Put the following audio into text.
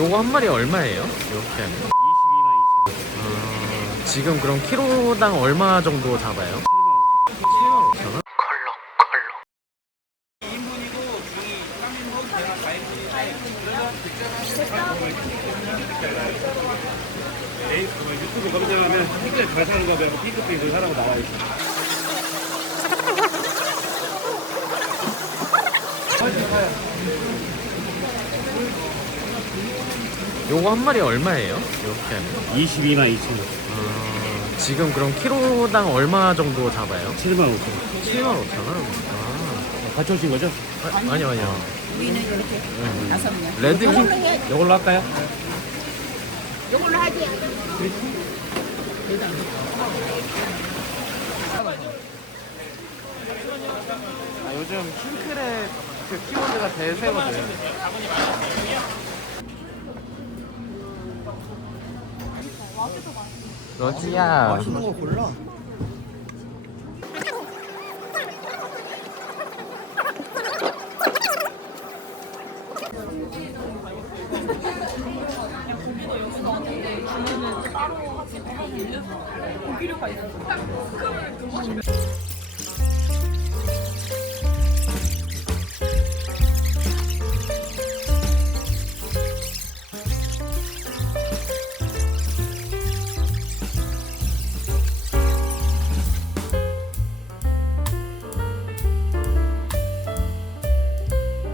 요거 한 마리 얼마예요? 이렇게 하면 22나 2천 어, 지금 그럼 키로당 얼마 정도 잡아요? 7만 5천 원? 컬러 컬러 에이 그거 유튜브 검색하면 핑크 잘 사는 거 핑크핑크 사라고 나와 있어 요 거 한 마리 얼마예요? 이렇게 하면 22나 2천 어, 지금 그럼 키로당 얼마 정도 잡아요? 7만 5천 원 7만 5천 원? 아, 같이 오신 거죠? 아 아니요 아니요 우리는 이렇게 다섯 명. 레드킹 이걸로 할까요? 이걸로 하지. 아, 요즘 킹크랩 그 키워드가 대세거든 러지야 맛있는 거 골라. 고기료가 있어.